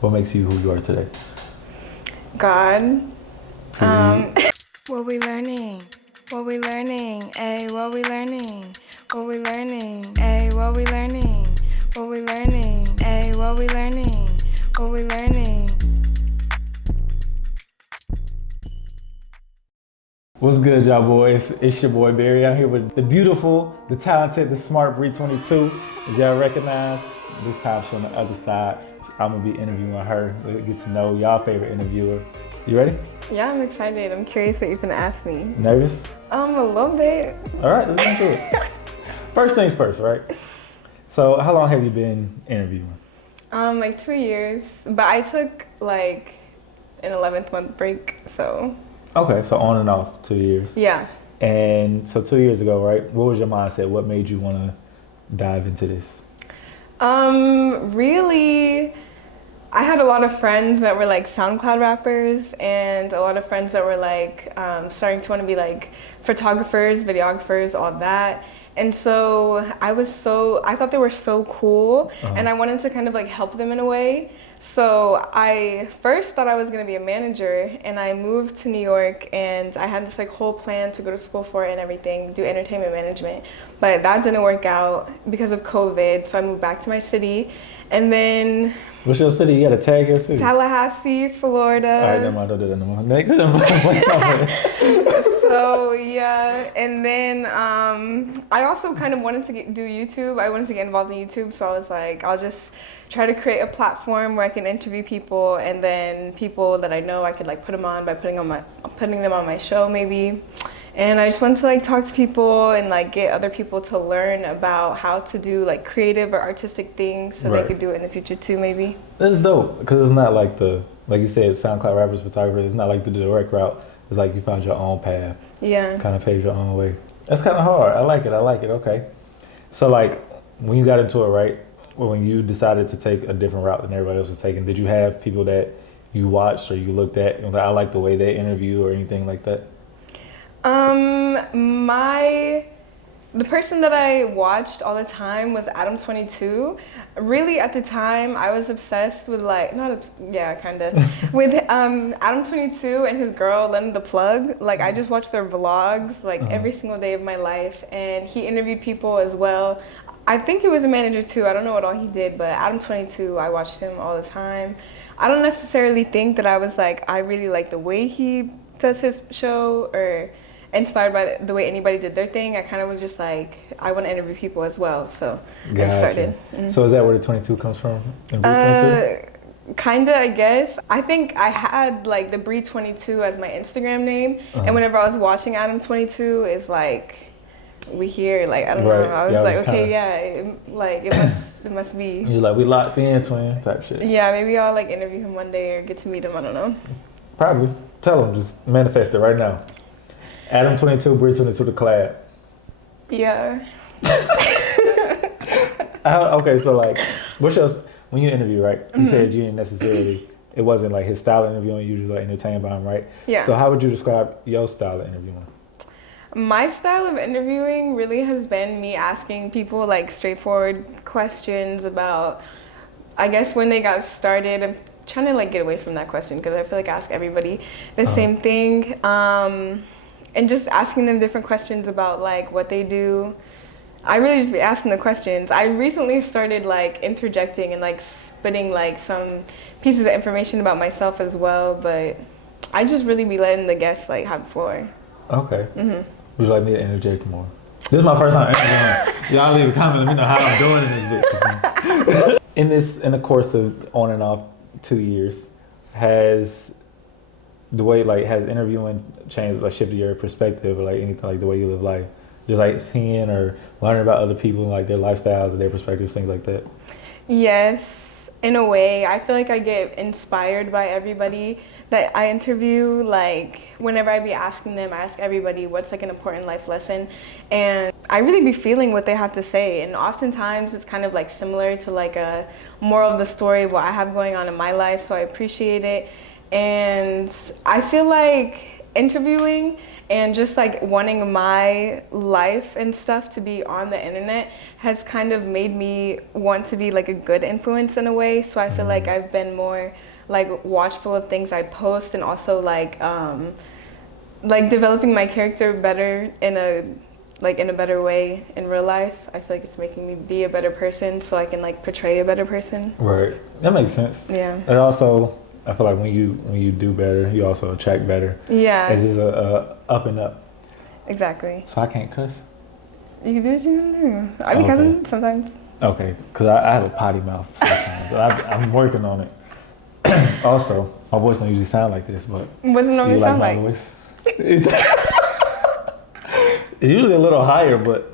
What makes you who you are today? God. Period. What we learning? What we learning? Ayy, what we learning? What we learning? Ayy, what we learning? What we learning? Ayy, what we learning? What we learning? What's good, y'all boys? It's your boy Barry. I'm here with the beautiful, the talented, the smart Bre.22. As y'all recognize, this time she's on the other side. I'm gonna be interviewing her. We'll get to know y'all favorite interviewer. You ready? Yeah, I'm excited. I'm curious what you're gonna ask me. Nervous? A little bit. All right, let's get into it. First things first, right? So how long have you been interviewing? Like 2 years, but I took like an 11th month break, so. Okay, so on and off 2 years. Yeah. And so 2 years ago, right? What was your mindset? What made you want to dive into this? Really, I had a lot of friends that were like SoundCloud rappers and a lot of friends that were like starting to want to be like photographers, videographers, all that. And so I thought they were so cool, and I wanted to kind of like help them in a way. So I first thought I was going to be a manager, and I moved to New York, and I had this like whole plan to go to school for it and everything, do entertainment management. But that didn't work out because of COVID, so I moved back to my city. And then... What's your city? You got to tag your city. Tallahassee, Florida. All right, never mind. Don't do that no more. Next. So yeah, and then I also kind of wanted to do YouTube. I wanted to get involved in YouTube, so I was like, I'll just try to create a platform where I can interview people, and then people that I know I could like put them on by putting them on my show maybe. And I just wanted to like talk to people and like get other people to learn about how to do like creative or artistic things so they could do it in the future too maybe. That's dope, because it's not like like you said, SoundCloud rappers, photographers. It's not like the direct route. It's like you found your own path. Yeah. Kind of paved your own way. That's kind of hard. I like it. Okay. So like when you got into it, right? Or when you decided to take a different route than everybody else was taking, did you have people that you watched or you looked at and I like the way they interview or anything like that? The person that I watched all the time was Adam22. Really, at the time, I was obsessed with like, with Adam22 and his girl, Len the Plug. Like, I just watched their vlogs like every single day of my life, and he interviewed people as well. I think he was a manager too. I don't know what all he did, but Adam22, I watched him all the time. I don't necessarily think that I was like, I really like the way he does his show or inspired by the way anybody did their thing. I kind of was just like, I want to interview people as well, so I started. Mm-hmm. So is that where the 22 comes from? Kinda, I guess. I think I had like the Bre.22 as my Instagram name, and whenever I was watching Adam22, it's like, we here, like, I don't know. I was like, okay, it must be. You're like, we locked in, twin, type shit. Yeah, maybe I'll like interview him one day or get to meet him, I don't know. Probably. Tell him, just manifest it right now. Adam22, Bre.22 the collab. Yeah. Okay, so like, when you interview, right? You said you didn't necessarily, it wasn't like his style of interviewing, you just like entertained by him, right? Yeah. So how would you describe your style of interviewing? My style of interviewing really has been me asking people like straightforward questions about, I guess, when they got started. I'm trying to like get away from that question because I feel like I ask everybody the same thing. And just asking them different questions about like what they do. I really just be asking the questions. I recently started like interjecting and like spitting like some pieces of information about myself as well, but I just really be letting the guests like have the floor. Okay. Would you like me to interject more? This is my first time interviewing. Y'all leave a comment, let me know how I'm doing in this bit. In the course of on and off 2 years, has interviewing changed, like shifted your perspective or like anything, like the way you live life? Just like seeing or learning about other people, like their lifestyles and their perspectives, things like that? Yes, in a way. I feel like I get inspired by everybody that I interview. Like whenever I be asking them, I ask everybody what's like an important life lesson, and I really be feeling what they have to say, and oftentimes it's kind of like similar to like a moral of the story of what I have going on in my life, so I appreciate it. And I feel like interviewing and just like wanting my life and stuff to be on the internet has kind of made me want to be like a good influence in a way. So I feel like I've been more like watchful of things I post, and also like developing my character better in a better way in real life. I feel like it's making me be a better person, so I can like portray a better person. Right. That makes sense. Yeah. And also, I feel like when you do better, you also attract better. Yeah. It's just a up and up. Exactly. So I can't cuss? You can do what you want to do. I be cussing sometimes. Okay, because I have a potty mouth sometimes. So I'm working on it. Also, my voice don't usually sound like this, but What does it normally sound my like? voice? It's usually a little higher, but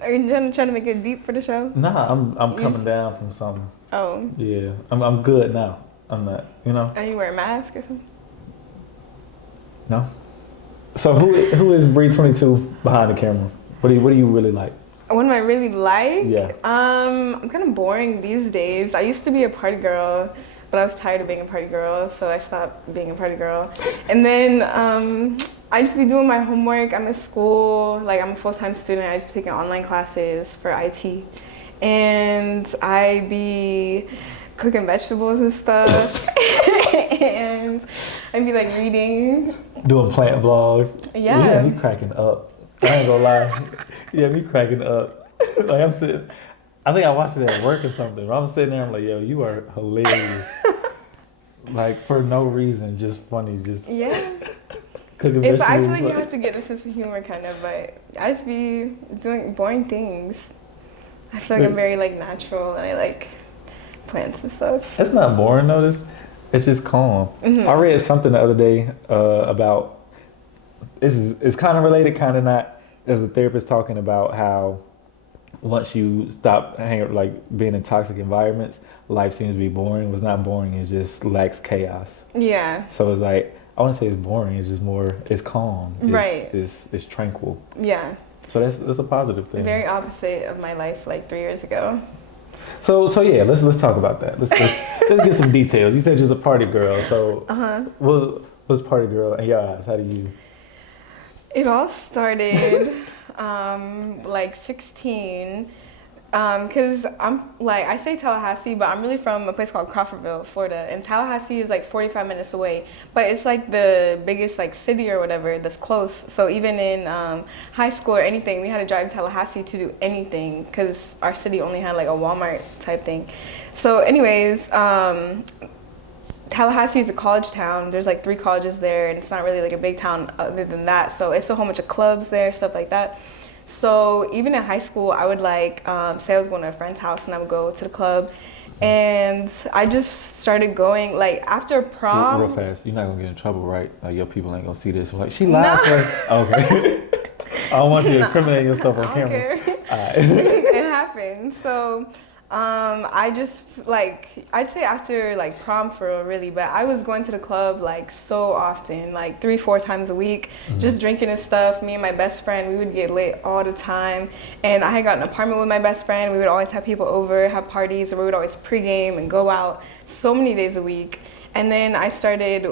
Are you trying to make it deep for the show? nah, I'm coming down from something. Oh. Yeah, I'm good now. I'm not, you know. Are you wearing a mask or something? No. So who is Bre.22 behind the camera? What do you really like? What am I really like? Yeah. I'm kind of boring these days. I used to be a party girl, but I was tired of being a party girl, so I stopped being a party girl. And then I just be doing my homework. I'm at school, like I'm a full-time student. I just be taking online classes for IT, and I be cooking vegetables and stuff, and I be like reading. Doing plant vlogs. Yeah. Yeah, me cracking up. I ain't gonna lie. Yeah, me cracking up. Like I'm sitting. I think I watched it at work or something. I'm sitting there. I'm like, yo, you are hilarious. Like for no reason, just funny, just Yeah. cooking It's, vegetables. I feel like you have to get a sense of humor, kind of, but I just be doing boring things. I feel like I'm very like natural, and I like plants and stuff. It's not boring though. It's just calm. Mm-hmm. I read something the other day about. It's kind of related, kind of not. There's a therapist talking about how once you stop being in toxic environments, life seems to be boring. What's not boring, it just lacks chaos. Yeah. So it's like, I wouldn't say it's boring. It's just more. It's calm. Right. It's tranquil. Yeah. So that's a positive thing. Very opposite of my life like 3 years ago. So yeah, let's talk about that. Let's get some details. You said you was a party girl. So what's party girl in your eyes? How do you? It all started like 16. Because I'm like, I say Tallahassee, but I'm really from a place called Crawfordville, Florida, and Tallahassee is like 45 minutes away, but it's like the biggest like city or whatever that's close. So even in high school or anything, we had to drive to Tallahassee to do anything because our city only had like a Walmart type thing. So anyways, Tallahassee is a college town. There's like 3 colleges there, and it's not really like a big town other than that. So it's a whole bunch of clubs there, stuff like that. So even in high school, I would like say I was going to a friend's house, and I would go to the club, and I just started going like after prom. Real fast, you're not gonna get in trouble, right? Like your people ain't gonna see this. Like she lied. No. Okay. I don't want you to incriminate yourself on camera. I don't care. All right. It happened. So I just like, I'd say after like prom for real, really, but I was going to the club like so often, like 3-4 times a week, just drinking and stuff. Me and my best friend, we would get lit all the time, and I had got an apartment with my best friend. We would always have people over, have parties, or we would always pregame and go out so many days a week. And then I started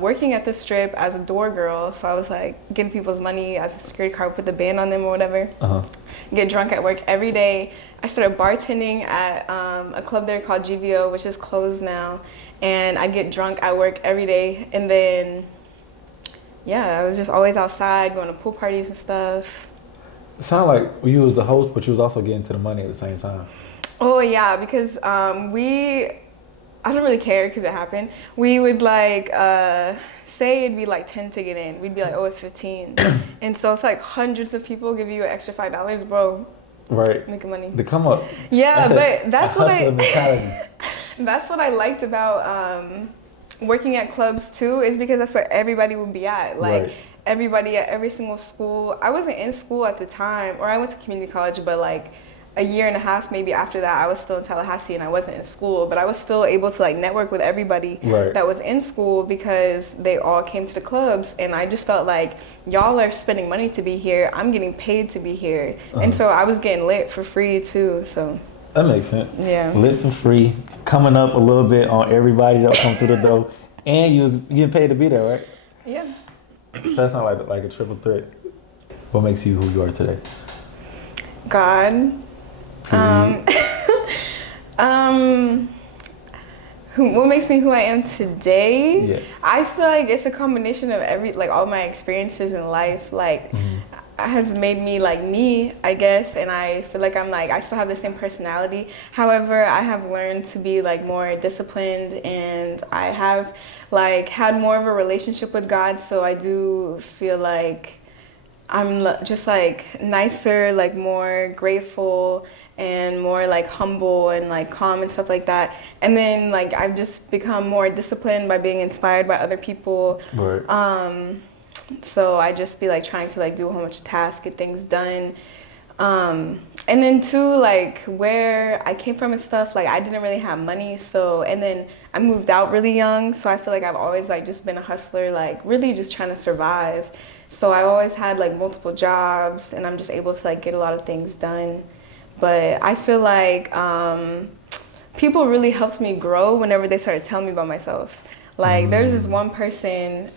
working at the Strip as a door girl, so I was like getting people's money as a security guard, put the band on them or whatever. Get drunk at work every day. I started bartending at a club there called GVO, which is closed now, and I'd get drunk at work every day. And then, yeah, I was just always outside, going to pool parties and stuff. It sounded like you was the host, but you was also getting to the money at the same time. Oh yeah, because I don't really care because it happened. We would like say it'd be like 10 to get in. We'd be like, oh, it's 15. And so if like hundreds of people give you an extra $5, bro, right, making money. The come up. Yeah, but that's what mentality. That's what I liked about working at clubs too, is because that's where everybody would be at. Like right. Everybody at every single school. I wasn't in school at the time, or I went to community college, but like a year and a half maybe after that, I was still in Tallahassee and I wasn't in school, but I was still able to like network with everybody right. that was in school because they all came to the clubs, and I just felt like y'all are spending money to be here. I'm getting paid to be here. And so I was getting lit for free too, so. That makes sense. Yeah. Lit for free, coming up a little bit on everybody that come through the door, and you was getting paid to be there, right? Yeah. So that's not like a triple threat. What makes you who you are today? God. Period. Um, what makes me who I am today? Yeah. I feel like it's a combination of all my experiences in life, has made me like me, I guess, and I feel like I still have the same personality. However, I have learned to be like more disciplined, and I have like had more of a relationship with God, so I do feel like I'm just like nicer, like more grateful and more like humble and like calm and stuff like that. And then like I've just become more disciplined by being inspired by other people. Right. So I just be like trying to like do a whole bunch of tasks, get things done. And then too, like where I came from and stuff, like I didn't really have money. So, and then I moved out really young. So I feel like I've always like just been a hustler, like really just trying to survive. So I always had like multiple jobs, and I'm just able to like get a lot of things done. But I feel like people really helped me grow whenever they started telling me about myself. Like there's this one person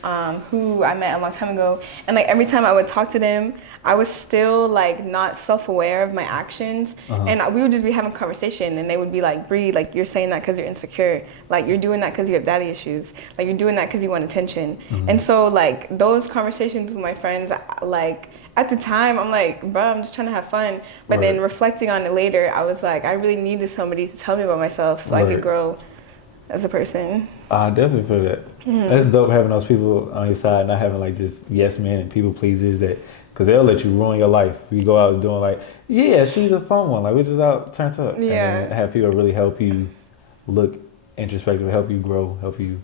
who I met a long time ago, and like every time I would talk to them, I was still like not self-aware of my actions, and we would just be having a conversation, and they would be like, "Bre, like you're saying that because you're insecure, like you're doing that because you have daddy issues, like you're doing that because you want attention." And so like those conversations with my friends, like at the time I'm like, bro, I'm just trying to have fun. But then reflecting on it later, I was like, I really needed somebody to tell me about myself so I could grow as a person. I definitely feel that. That's dope having those people on your side, not having like just yes men and people pleasers that, because they'll let you ruin your life. You go out doing like, yeah, she's a fun one, like we're just out turned up. Yeah. And then have people really help you look introspective, help you grow, help you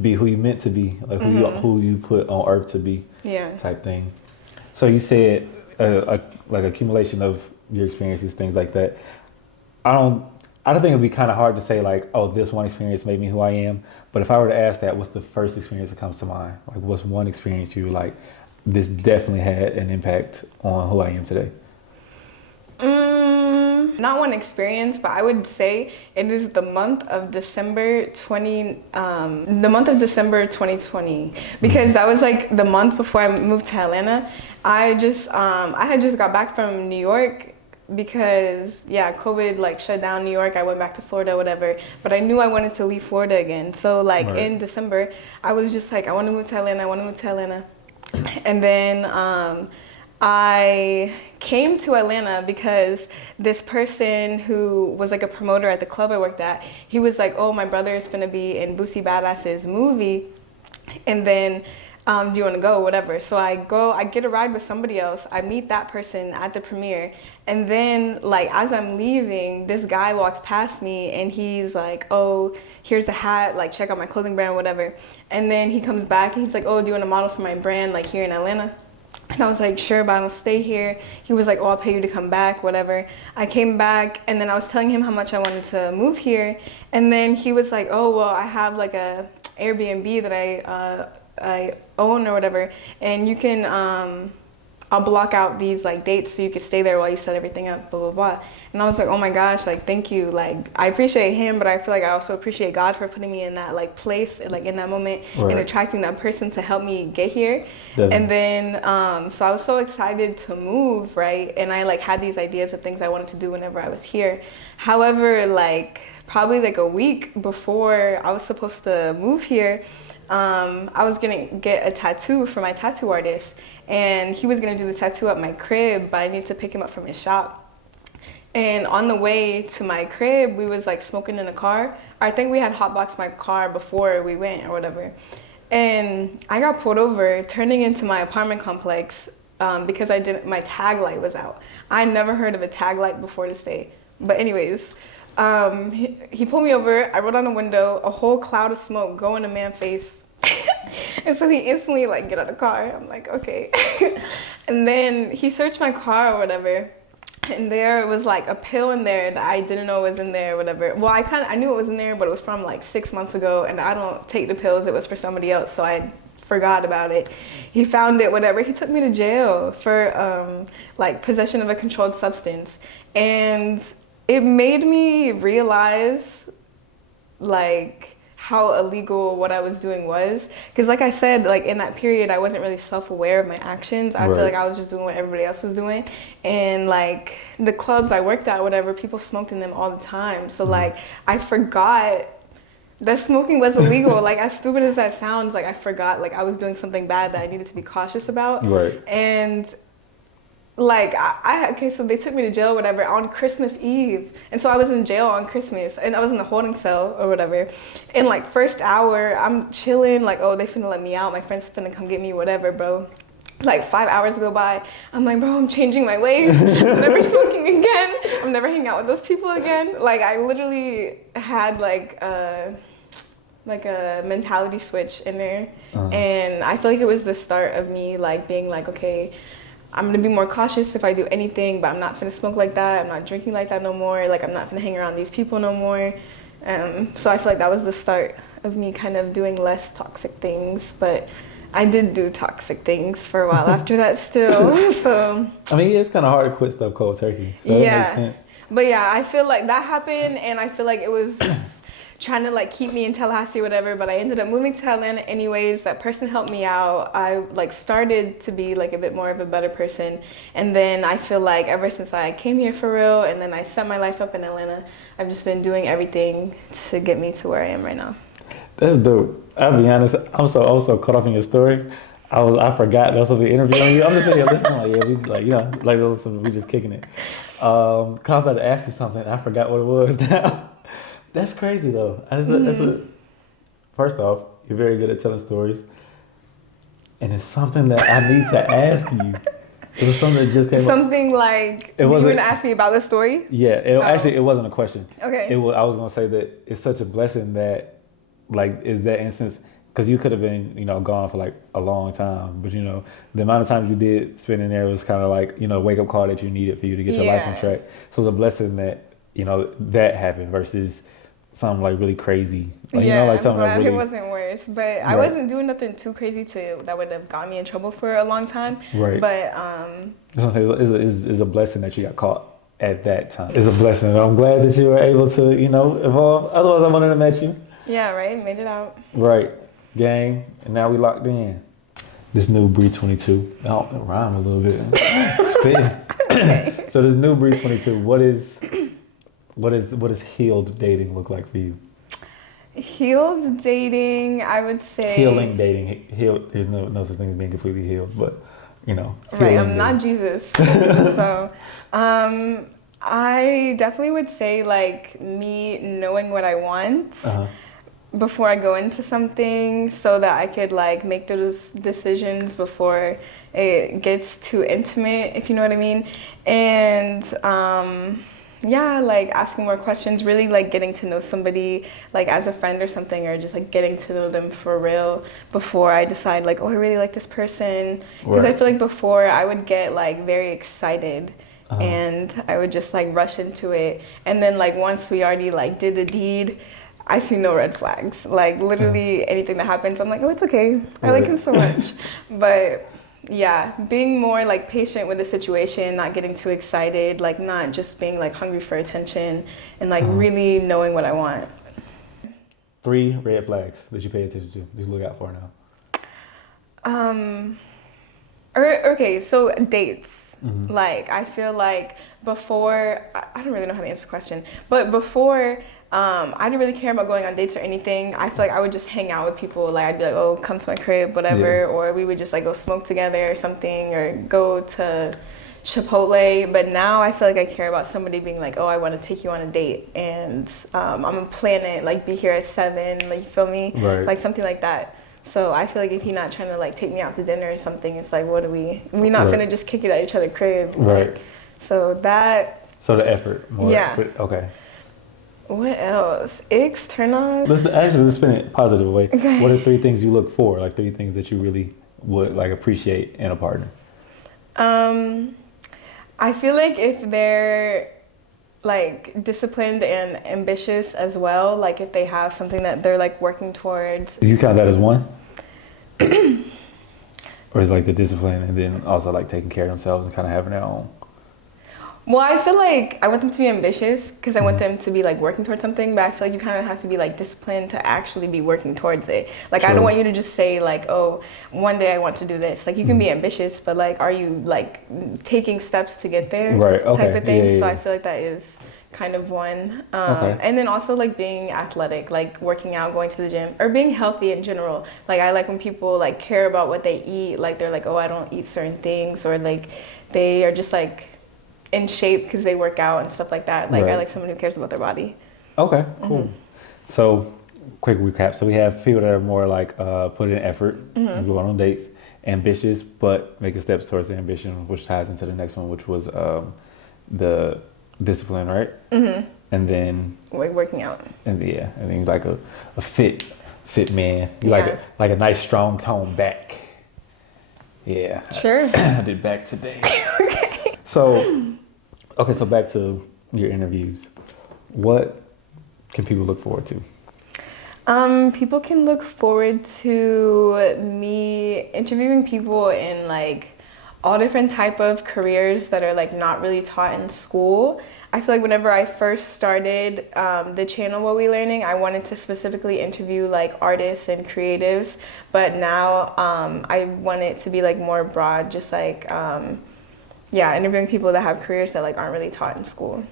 be who you meant to be, like who you put on earth to be, type thing. So you said like accumulation of your experiences, things like that. I don't think it'd be kind of hard to say like, oh, this one experience made me who I am. But if I were to ask that, what's the first experience that comes to mind? Like, what's one experience you like, this definitely had an impact on who I am today? Not one experience, but I would say it is the month of December 2020, because that was like the month before I moved to Atlanta. I had just got back from New York because COVID like shut down New York. I went back to Florida, whatever, but I knew I wanted to leave Florida again. So like in December, I was just like, I want to move to Atlanta. And then I came to Atlanta because this person who was like a promoter at the club I worked at, he was like, oh, my brother is gonna be in Boosie Badass's movie, and then do you want to go, whatever. So I get a ride with somebody else. I meet that person at the premiere, and then like as I'm leaving, this guy walks past me and he's like, oh, here's a hat, like check out my clothing brand, whatever. And then he comes back and he's like, oh, do you want to model for my brand like here in Atlanta? And I was like, sure, but I don't stay here. He was like, oh, I'll pay you to come back, whatever. I came back, and then I was telling him how much I wanted to move here. And then he was like, oh, well, I have like a Airbnb that I own or whatever, and you can I'll block out these like dates so you can stay there while you set everything up, blah blah blah. And I was like, oh my gosh, like thank you. Like I appreciate him, but I feel like I also appreciate God for putting me in that like place, like in that moment, and attracting that person to help me get here. Definitely. And then so I was so excited to move, right? And I like had these ideas of things I wanted to do whenever I was here. However, like probably like a week before I was supposed to move here, I was gonna get a tattoo for my tattoo artist, and he was gonna do the tattoo at my crib, but I needed to pick him up from his shop. And on the way to my crib, we was like smoking in the car. I think we had hotboxed my car before we went or whatever. And I got pulled over turning into my apartment complex because my tag light was out. I never heard of a tag light before this day. But anyways, he pulled me over. I rolled down the window, a whole cloud of smoke go in a man's face. And so he instantly like get out of the car. I'm like, okay. And then he searched my car or whatever. And there was like a pill in there that I didn't know was in there or whatever. Well, I knew it was in there, but it was from like 6 months ago, and I don't take the pills. It was for somebody else, so I forgot about it. He found it, whatever. He took me to jail for like possession of a controlled substance. And it made me realize like how illegal what I was doing was. Because like I said, like in that period, I wasn't really self-aware of my actions. I feel like I was just doing what everybody else was doing. And like the clubs I worked at, whatever, people smoked in them all the time. So like I forgot that smoking was illegal. Like as stupid as that sounds, like I forgot like I was doing something bad that I needed to be cautious about. Right. And like okay, so they took me to jail or whatever on Christmas Eve, and so I was in jail on Christmas, and I was in the holding cell or whatever. And like first hour I'm chilling, like, oh, they finna let me out, my friends finna come get me, whatever, bro. Like 5 hours go by, I'm like, bro, I'm changing my ways, I'm never smoking again, I'm never hanging out with those people again. Like I literally had like a mentality switch in there. And I feel like it was the start of me like being like, okay, I'm gonna be more cautious if I do anything, but I'm not gonna smoke like that. I'm not drinking like that no more. Like I'm not gonna hang around these people no more. So I feel like that was the start of me kind of doing less toxic things. But I did do toxic things for a while after that still. So I mean, it's kind of hard to quit stuff cold turkey. So yeah, that makes sense. But yeah, I feel like that happened, and I feel like it was trying to like keep me in Tallahassee, whatever, but I ended up moving to Atlanta anyways. That person helped me out. I like started to be like a bit more of a better person, and then I feel like ever since I came here for real, and then I set my life up in Atlanta, I've just been doing everything to get me to where I am right now. That's dope. I'll be honest, I was so caught up in your story. I forgot that's what we interviewing you. I'm just sitting here listening, like, yeah, we just, like, you know, like those, we just kicking it. Cause I was about to ask you something, I forgot what it was now. That's crazy though. First off, you're very good at telling stories, and it's something that I need to ask you. It was something that just came up. Something like you were gonna ask me about the story? Yeah, actually it wasn't a question. Okay. I was gonna say that it's such a blessing that, like, is that instance, because you could have been, you know, gone for like a long time, but you know, the amount of times you did spend in there was kind of like, you know, wake up call that you needed for you to get your life on track. So it's a blessing that, you know, that happened versus something like really crazy. Like, yeah, you know, like something like really, it wasn't worse, but I wasn't doing nothing too crazy that would have got me in trouble for a long time. Right. But it's a blessing that you got caught at that time. It's a blessing. I'm glad that you were able to, you know, evolve. Otherwise, I wouldn't have met you. Yeah, right. Made it out. Right, gang, and now we locked in. This new Bre.22. Oh, it rhyme a little bit. Spit. Okay. So this new Bre.22. What does healed dating look like for you? Healed dating, I would say. Healing dating. Healed. There's no such thing as being completely healed, but you know. Right. I'm not Jesus. So, I definitely would say like me knowing what I want before I go into something, so that I could like make those decisions before it gets too intimate, if you know what I mean. And yeah, like asking more questions, really like getting to know somebody like as a friend or something, or just like getting to know them for real before I decide like, oh, I really like this person. Because I feel like before I would get like very excited and I would just like rush into it. And then like once we already like did the deed, I see no red flags. Like literally anything that happens, I'm like, oh, it's okay. I like him so much. But yeah, being more like patient with the situation, not getting too excited, like not just being like hungry for attention, and like really knowing what I want. 3 red flags that you pay attention to, just look out for now. Okay, so dates. Like I feel like before, I don't really know how to answer the question, but before I didn't really care about going on dates or anything. I feel like I would just hang out with people. Like I'd be like, oh, come to my crib, whatever. Or we would just like go smoke together or something, or go to Chipotle. But now I feel like I care about somebody being like, oh, I want to take you on a date, and I'm gonna plan it, like be here at 7, like you feel me? Right. Like something like that. So I feel like if you're not trying to like take me out to dinner or something, it's like, what are we not finna just kick it at each other's crib. Right. Like, so the effort more. Yeah. Okay. What else? Icks, turn on? Let's spin it positive way. Okay. What are 3 things you look for? Like 3 things that you really would like appreciate in a partner? I feel like if they're like disciplined and ambitious as well, like if they have something that they're like working towards. Do you count that as one? Or is like the discipline and then also like taking care of themselves and kind of having their own? Well, I feel like I want them to be ambitious because I want them to be like working towards something, but I feel like you kind of have to be like disciplined to actually be working towards it. Like, I don't True. want you to just say like, oh, one day I want to do this. Like, you can be ambitious, but like, are you like taking steps to get there? Right. Okay. Type of thing. Yeah, So yeah. I feel like that is kind of one. Okay. And then also like being athletic, like working out, going to the gym, or being healthy in general. Like, I like when people like care about what they eat. Like, they're like, oh, I don't eat certain things, or like they are just like in shape because they work out and stuff like that. Like, I Right. like someone who cares about their body. Okay. Cool. So, quick recap. So we have people that are more like put in effort, going on dates, ambitious, but making steps towards the ambition, which ties into the next one, which was the discipline, right? And then Like working out. and yeah, and then like a fit man. You Yeah. like a nice strong tone back. Yeah. Sure. I did back today. So, okay, so back to your interviews. What can people look forward to? People can look forward to me interviewing people in like all different type of careers that are like not really taught in school. I feel like whenever I first started the channel What We Learning, I wanted to specifically interview like artists and creatives, but now I want it to be like more broad, just like interviewing people that have careers that like aren't really taught in school.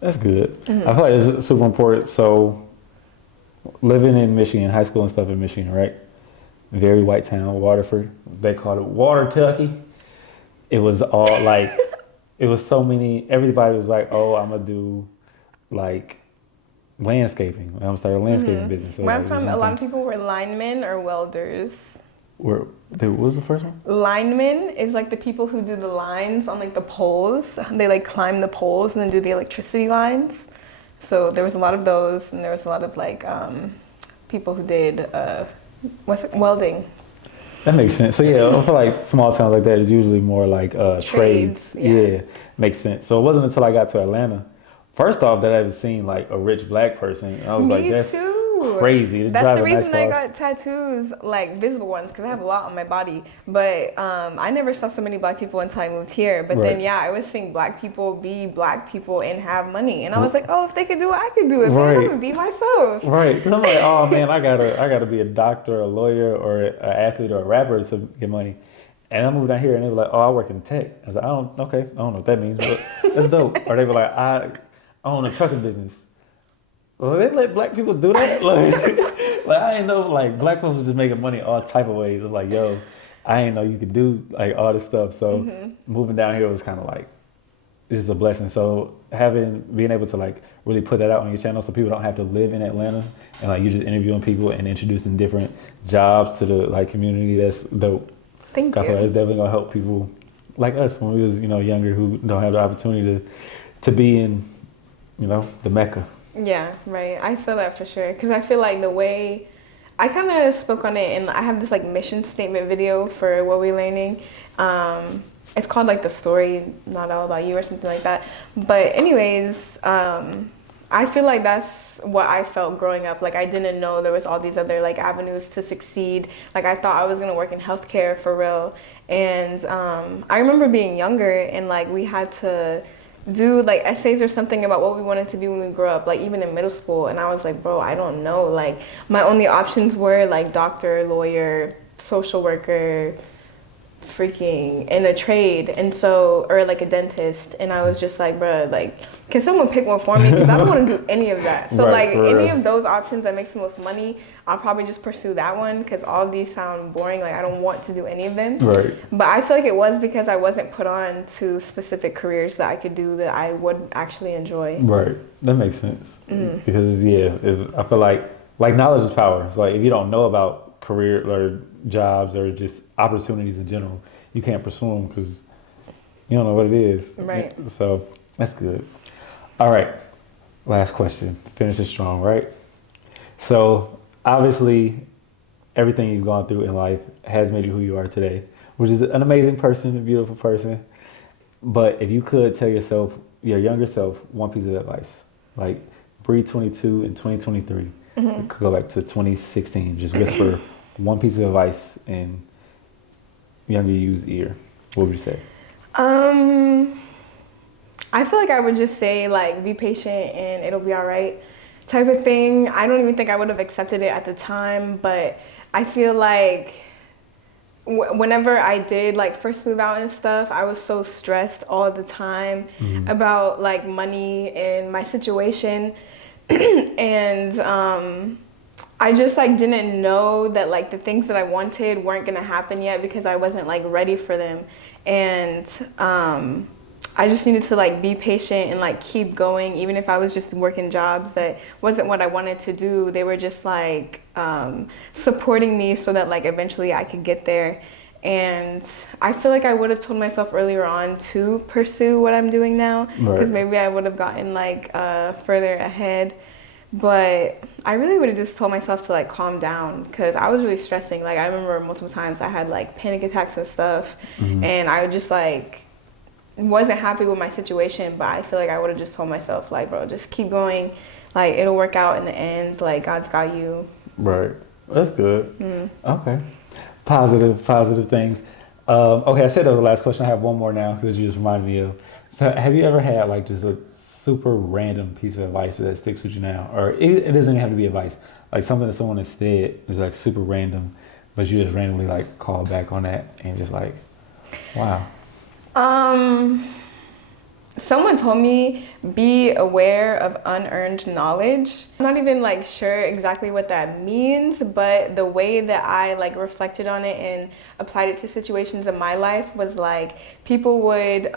That's good. I feel like it's super important. So, living in Michigan, high school and stuff in Michigan, right? Very white town, Waterford. They called it Water Tucky. It was all like, it was so many. Everybody was like, "Oh, I'm gonna do like landscaping. I'm gonna start a landscaping business." So Where like, I'm from, a lot of people were linemen or welders. What was the first one? Linemen is like the people who do the lines on like the poles. They like climb the poles and then do the electricity lines. So there was a lot of those, and there was a lot of like people who did welding. That makes sense. So yeah, I feel like small towns like that is usually more like trades. yeah. Makes sense. So it wasn't until I got to Atlanta, first off, that I ever seen like a rich black person. And I was like, that's too. crazy. To That's drive the a nice reason I car. got tattoos, like visible ones, because I have a lot on my body. But I never saw so many black people until I moved here. But then, Right. yeah, I was seeing black people be black people and have money. And I was like, oh, if they could do it, I could do it. Man, Right. I'm going to be myself. Right. 'Cause I'm like, oh man, I gotta be a doctor, a lawyer, or an athlete or a rapper to get money. And I moved down here and they were like, oh, I work in tech. I was like, I don't know what that means, but that's dope. Or they were like, I own a trucking business. Well, they let black people do that? Like I didn't know like black folks was just making money all type of ways. I'm like, yo, I didn't know you could do like all this stuff. So moving down here was kind of like, this is a blessing. So being able to like really put that out on your channel so people don't have to live in Atlanta and like you're just interviewing people and introducing different jobs to the like community, that's dope. Thank I feel like you. it's definitely gonna help people like us when we was, younger who don't have the opportunity to be in, the Mecca. Yeah, right. I feel that for sure. Because I feel like the way I kind of spoke on it, and I have this like mission statement video for What We Learning. It's called like The Story Not All About You or something like that. But anyways, I feel like that's what I felt growing up. Like I didn't know there was all these other like avenues to succeed. Like I thought I was gonna work in healthcare for real. And I remember being younger and like we had to do like essays or something about what we wanted to be when we grew up, like even in middle school. And I was like, bro, I don't know. Like my only options were like doctor, lawyer, social worker, freaking in a trade, and so, or like a dentist. And I was just like, bro, like can someone pick one for me, because I don't want to do any of that. So Right, like for any real. of those options that makes the most money, I'll probably just pursue that one, because all of these sound boring. Like I don't want to do any of them. Right. But I feel like it was because I wasn't put on to specific careers that I could do that I would actually enjoy. Right. That makes sense. Because I feel like knowledge is power. It's like if you don't know about career or jobs or just opportunities in general, you can't pursue them because you don't know what it is. Right. So that's good. All right. Last question. Finish it strong, right? So obviously everything you've gone through in life has made you who you are today, which is an amazing person, a beautiful person. But if you could tell yourself, your younger self, one piece of advice, like Bre.22 in 2023, you could go back to 2016, just whisper one piece of advice in younger you's ear, what would you say? I feel like I would just say like be patient and it'll be all right type of thing. I don't even think I would have accepted it at the time, but I feel like whenever I did like first move out and stuff, I was so stressed all the time about like money and my situation. And I just like didn't know that like the things that I wanted weren't gonna happen yet because I wasn't like ready for them. And I just needed to like be patient and like keep going, even if I was just working jobs that wasn't what I wanted to do. They were just like supporting me so that like eventually I could get there. And I feel like I would have told myself earlier on to pursue what I'm doing now, because maybe I would have gotten like further ahead. But I really would have just told myself to like calm down, because I was really stressing. Like I remember multiple times I had like panic attacks and stuff, and I would just like wasn't happy with my situation. But I feel like I would have just told myself like, bro, just keep going, like it'll work out in the end, like God's got you. Right. That's good. Okay. Positive things. Okay, I said that was the last question. I have one more now because you just reminded me of. So have you ever had like just a super random piece of advice that sticks with you now? Or it doesn't even have to be advice. Like something that someone has said is like super random, but you just randomly like call back on that and just like, wow. Someone told me be aware of unearned knowledge. I'm not even like sure exactly what that means, but the way that I like reflected on it and applied it to situations in my life was like people would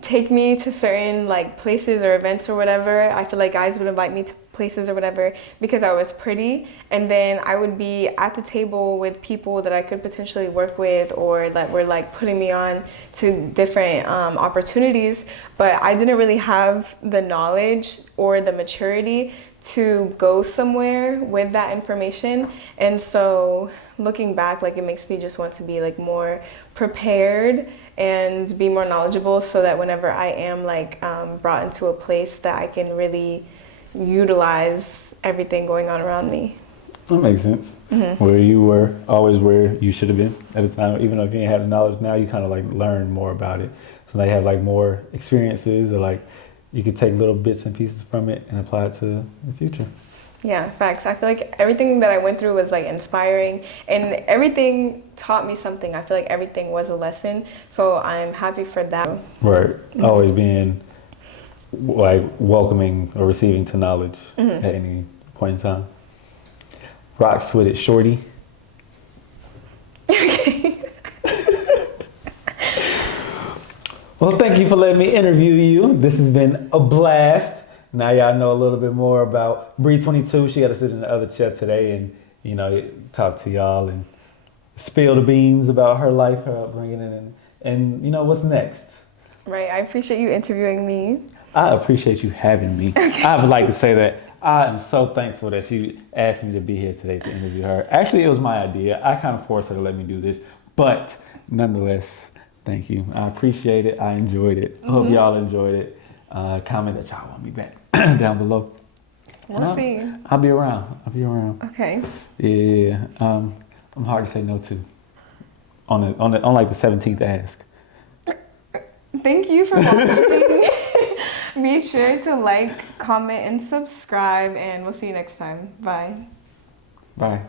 take me to certain like places or events or whatever. I feel like guys would invite me to places or whatever because I was pretty, and then I would be at the table with people that I could potentially work with or that were like putting me on to different opportunities, but I didn't really have the knowledge or the maturity to go somewhere with that information. And so looking back, like it makes me just want to be like more prepared and be more knowledgeable, so that whenever I am like brought into a place that I can really utilize everything going on around me. That makes sense. Where you were always where you should have been at the time, even though if you didn't have the knowledge, now you kind of like learn more about it. So now you have like more experiences, or like you could take little bits and pieces from it and apply it to the future. Yeah, facts. I feel like everything that I went through was like inspiring, and everything taught me something. I feel like everything was a lesson, so I'm happy for that. Right. Always being like welcoming or receiving to knowledge at any point in time. Rocks with it, shorty. Okay. Well, thank you for letting me interview you. This has been a blast. Now y'all know a little bit more about Bre.22. She got to sit in the other chair today and, you know, talk to y'all and spill the beans about her life, her upbringing, and you know, what's next. Right. I appreciate you interviewing me. I appreciate you having me. Okay. I would like to say that I am so thankful that she asked me to be here today to interview her. Actually, it was my idea. I kind of forced her to let me do this, but nonetheless, thank you. I appreciate it. I enjoyed it. I hope y'all enjoyed it. Comment that y'all want me back down below. We'll see. I'll be around. Okay. Yeah. I'm hard to say no to. On like the 17th ask. Thank you for watching. Be sure to like, comment, and subscribe, and we'll see you next time. Bye. Bye.